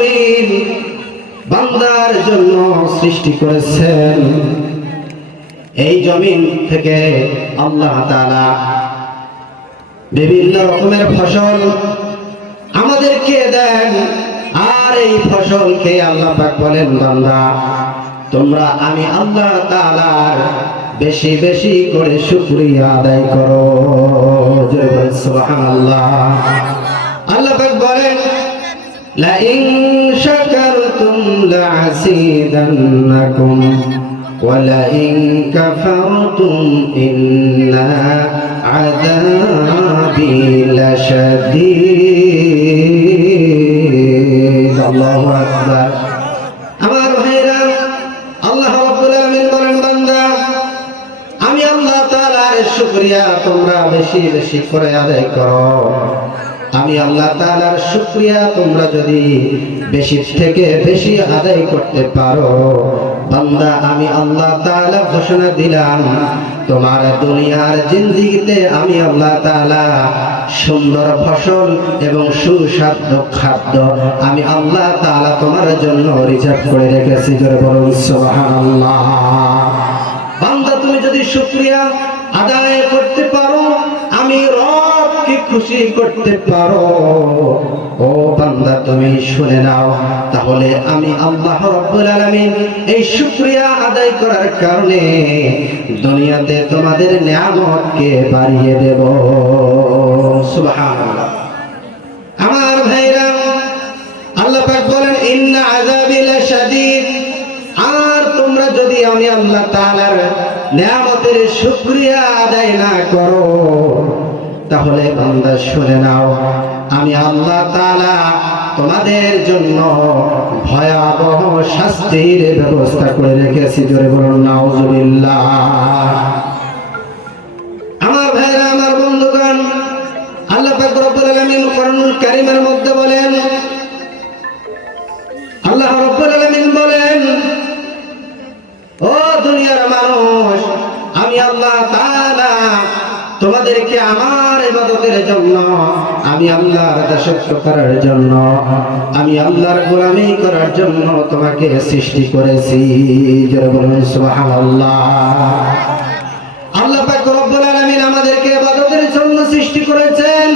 জমিন বান্দার জন্য সৃষ্টি করেছেন। এই জমিন থেকে আল্লাহ তাআলা বিভিন্ন রকমের ফসল আমাদেরকে দেন। আর এই ফসলকে আল্লাহ বলেন, বান্দা, তোমরা আমি আল্লাহ তাআলার বেশি বেশি করে শুকরিয়া আদায় করো। আল্লাহ পাক বলেন لئن شكرتم لأزيدنكم ولئن كفرتم إن عذابي لشديد الله أكبر আমার ভাইরা আল্লাহ রাব্বুল আলামিন বলেন বান্দা আমি আল্লাহ তাআলার শুকরিয়া তোমরা বেশি বেশি করে আদায় করো আমি আল্লাহ তাআলার শুকরিয়া, তোমরা যদি বেশি থেকে বেশি আদায় করতে পারো। বান্দা, আমি আল্লাহ তাআলা ঘোষণা দিলাম, তোমার দুনিয়ার জিন্দিগিতে আমি আল্লাহ তাআলা সুন্দর ফসল এবং সুস্বাদু খাদ্য আমি আল্লাহ তাআলা তোমার জন্য রিজার্ভ করে রেখেছি। বলুন, সুবহানাল্লাহ। বান্দা, তুমি যদি শুক্রিয়া আদায় খুশি করতে পারো। ও বান্দা, তুমি শুনে নাও। তাহলে আমি আল্লাহ রব্বুল আলামিন এই শুকরিয়া আদায় করার কারণে দুনিয়াতে তোমাদের নিয়ামতকে বাড়িয়ে দেব। সুবহানাল্লাহ। আমার ভাইরা, আল্লাহ পাক বলেন, ইন্না আযাবি লাশাদীদ। আর তোমরা যদি আমি আল্লাহ তাআলার নিয়ামতের শুকরিয়া আদায় না করো তাহলে বান্দা শুনে নাও, আমি আল্লাহ তাআলা তোমাদের জন্য ভয়াবহ শাস্তির ব্যবস্থা করে রেখেছি। জোরে বলুন, নাউজুবিল্লাহ। আমার ভাইরা, আমার বন্ধুগণ, আল্লাহ মধ্যে বলেন, আল্লাহ রব্বুল আলামিন বলেন, ও দুনিয়ার মানুষ, আমি আল্লাহ তাআলা তোমাদেরকে আমার ইবাদতের জন্য, আমি আল্লাহর দাসত্ব করার জন্য, আমি আল্লাহর গোলামি করার জন্য তোমাকে সৃষ্টি করেছি। জোরে বলুন, সুবহানাল্লাহ। আল্লাহ পাক রব্বুল আলামিন আমাদেরকে ইবাদতের জন্য সৃষ্টি করেছেন,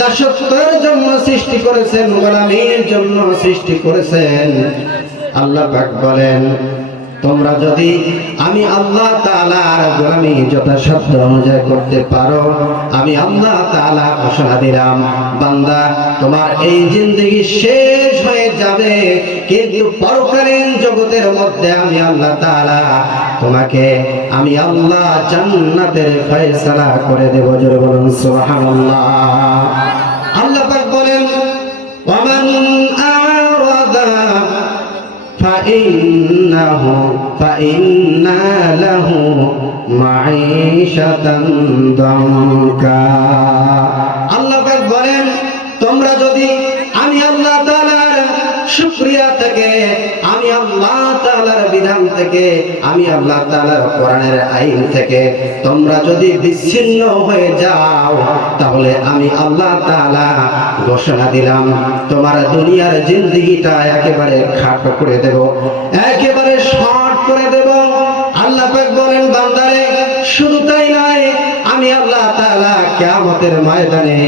দাসত্বের জন্য সৃষ্টি করেছেন, গোলামীর জন্য সৃষ্টি করেছেন। আল্লাহ পাক বলেন তোমরা যদি আমি আল্লাহ তালার গ্রামে যথাসাধ্য অনুযায়ী করতে পারো, আমি আল্লাহ তালা ঘোষণা দিলাম, বান্দা, তোমার এই জিন্দগি শেষ হয়ে যাবে, কিন্তু পরকালীন জগতের মধ্যে আমি আল্লাহ তালা তোমাকে আমি আল্লাহ জান্নাতের ফয়সালা করে দেব, জোরে বলুন সোহান আল্লাহ পাক বলেন ওয়ামান আরাদা, ফা ইন له معيشة ضنكا থেকে আমি আল্লাহ তাআলার কোরআনের আইন থেকে তোমরা যদি বিচ্ছিন্ন হয়ে যাও, তাহলে আমি আল্লাহ তাআলা ঘোষণা দিলাম, তোমার দুনিয়ার জিন্দগিটা একেবারে খাটো করে দেব, একেবারে শর্ট করে দেব। আল্লাহ পাক বলেন, বান্দারে, শুধু তাই নয়, আমি আল্লাহ তাআলা কিয়ামতের ময়দানে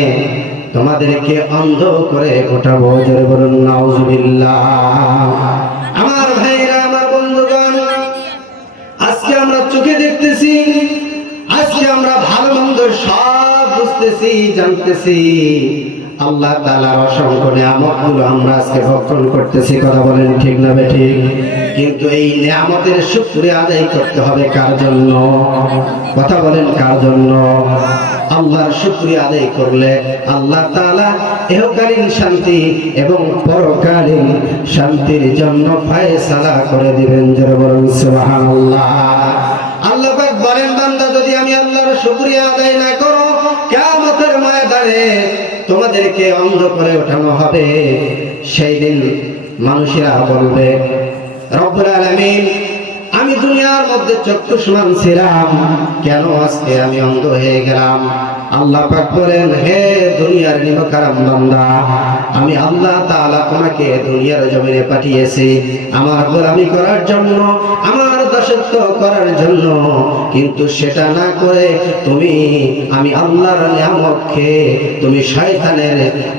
তোমাদেরকে অন্ধ করে ওঠাবো জোরে বলুন, নাউজুবিল্লাহ। আমার আজকে আমরা ভালো মন্দ সব বুঝতেছি, জানতেছি, আল্লাহ তাআলার অসংখ্য নিয়ামতগুলো আমরা আজকে ভক্ষণ করতেছি, কথা বলেন ঠিক না ঠিক? কিন্তু এই নিয়ামতের শুকরিয়া আদায় করতে হবে কার জন্য? কথা বলেন কার জন্য? আল্লাহর শুকরিয়া আদায় করলে আল্লাহ তাআলা এহকালীন শান্তি এবং পরকালীন শান্তির জন্য ফয়সালা করে দিবেন, জোরে বলুন সুবহানাল্লাহ আল্লাহ পাক বলেন বান্দা যদি আমি আল্লাহর শুকরিয়া আদায় না করো কেমতের ময়দানে তোমাদেরকে অন্ধ করে ওঠানো হবে। সেই দিন মানুষেরা বলবে, রব্বুল আলামিন আমি দুনিয়ার মধ্যে চক্ষুষ্মান ছিলাম। কেন আজকে আমি অন্ধ হয়ে গেলাম? আল্লাহ পাক বলেন, হে দুনিয়ার নিমকারাম বান্দা, আমি আল্লাহ তাআলা তোমাকে দুনিয়ার জমিনে পাঠিয়েছি। আমার গোলামি করার জন্য, আমার দাসত্ব করার জন্য। কিন্তু সেটা না করে তুমি, আমি আল্লাহর নিয়ামত খেয়ে তুমি শয়তানের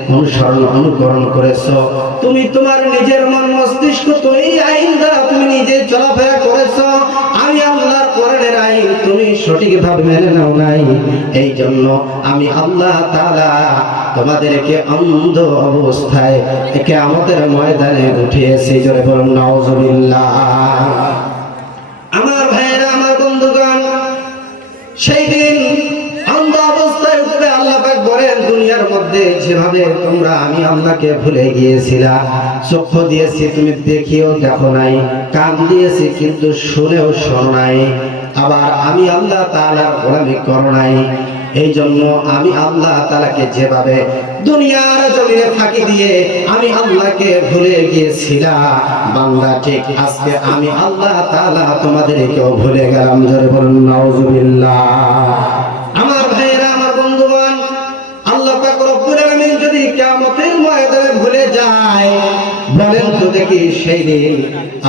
অনুসরণ, অনুকরণ করেছ। তুমি তোমার নিজের মন মস্তিষ্ক তৈরি আইন দ্বারা তুমি নিজে চলাফেরা করেছ। আমি আল্লাহর কোরআনের আইন, তুমি সঠিকভাবে মেনে নাও নাই। এই জন্য আমি আল্লাহ তাআলা তোমাদেরকে অন্ধ অবস্থায় একে আমাদের ময়দানে উঠিয়েছি। জোরে বলুন, নাউজুবিল্লাহ। আমার ভাইয়েরা, আমার বন্ধুগণ, সেই মধ্যে যেভাবে তোমরা আমি আল্লাহকে ভুলে গিয়েছিলা চক্ষু দিয়েছি, তুমি দেখিও দেখো নাই, কান দিয়েছি, কিন্তু শুনেও শোনো নাই। আবার আমি আল্লাহ তাআলার গোলামি করো নাই। এই জন্য আমি আল্লাহ তাআলাকে যেভাবে দুনিয়ার জমিনে ফাঁকি দিয়ে আমি আল্লাহকে ভুলে গিয়েছিলাম বান্দা, ঠিক আজকে আমি আল্লাহ তাআলা তোমাদেরকেও ভুলে গেলাম। জোরে বলুন, নাউজুবিল্লাহ।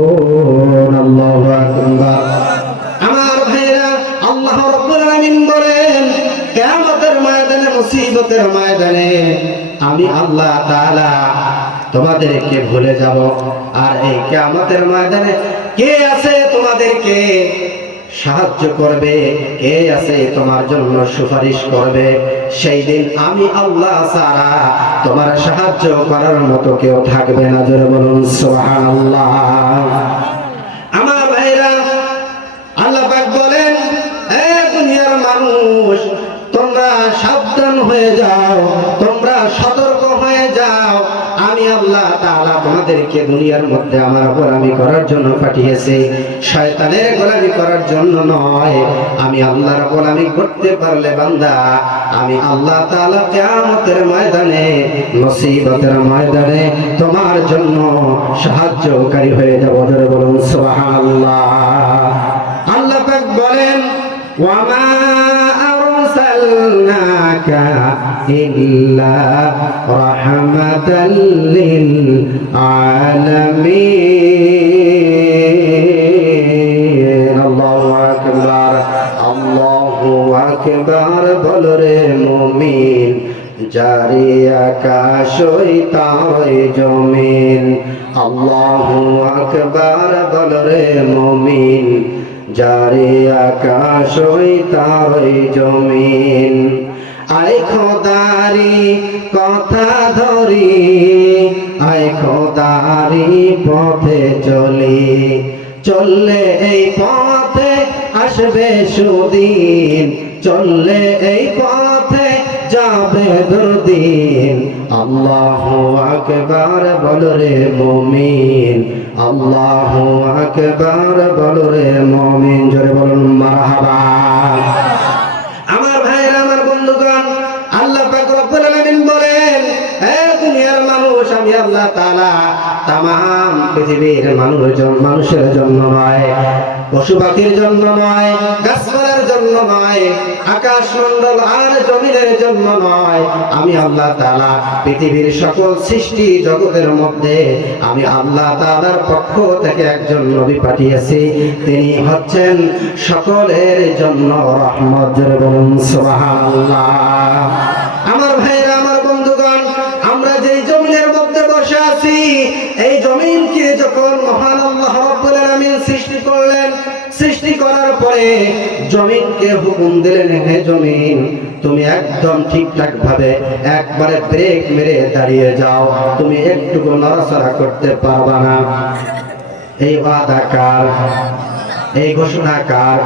ينصرون الله أكبر আমার ভাইরা আল্লাহ রাব্বুল আলামিন বলেন কিয়ামতের ময়দানে মুসিবতের ময়দানে আমি আল্লাহ তাআলা তোমাদেরকে ভুলে যাব আর এই কিয়ামতের ময়দানে কে আছে তোমাদেরকে সাহায্য করবে, কে আছে তোমার জন্য সুপারিশ করবে? সেই দিন আমি আল্লাহ ছাড়া তোমার সাহায্য করার মতো কেউ থাকবে না, জোরে বলুন আমার ভাইরা, আল্লাহ বলেন দুনিয়ার মানুষ, তোমরা সাবধান হয়ে যাও। তোমাদেরকে দুনিয়ার মধ্যে আমার গোলামি করার জন্য পাঠিয়েছি। শয়তানের গোলামি করার জন্য নয়। আমি আল্লাহর গোলামি করতে পারলে বান্দা, আমি আল্লাহ তাআলা কিয়ামতের ময়দানে, মুসিবতের ময়দানে তোমার জন্য সাহায্যকারী হয়ে যাব। জোরে বলুন, সুবহানাল্লাহ। আল্লাহ পাক বলেন ওয়ামা আরসালনাকা রাহমাতাল লিল আলামিন আল্লাহু আকবার আল্লাহু আকবার বল রে মুমিন, জারি আকাশ ওই তারই জমিন। আল্লাহু আকবার বল রে মুমিন জারি আকাশ ওই তারই জমিন। আই খোদারি, কথা ধরি আই খোদারি পথে চলি। চললে এই পথে আসবে সুদিন, চললে এই পথে যাবে দুদিন আল্লাহু আকবার বল রে মুমিন, আল্লাহু আকবার বল রে মুমিন, জোরে বলুন, মারহাবা আমার ভাইরা আমার বন্ধুগণ আল্লাহ পাক রব্বুল আলামিন বলেন হে দুনিয়ার মানুষ আমি আল্লাহ তাআলা তামাম পৃথিবীর মানুষের জন্য নয়। পশু পাখির জন্য নয়, গাছপালার জন্য নয় আকাশ মণ্ডল আর জমিনের জন্য নয়। আমি আল্লাহ তাআলা পৃথিবীর সকল সৃষ্টি জগতের মধ্যে আমি আল্লাহ তাআলার পক্ষ থেকে একজন নবী পাঠিয়েছি। তিনি হচ্ছেন সকলের জন্য রহমত আমার ভাইরা এই জমিনকে যখন মহান আল্লাহ রাব্বুল আলামিন সৃষ্টি করলেন, সৃষ্টি করার পরে জমিনকে হুকুম দিলেন, হে জমিন, তুমি একদম ঠিকঠাক ভাবে একবারে ব্রেক মেরে দাঁড়িয়ে যাও। তুমি একটুকু নড়াচড়া করতে পারবা না। এই ওয়াদা কার? এই ঘোষণা কার?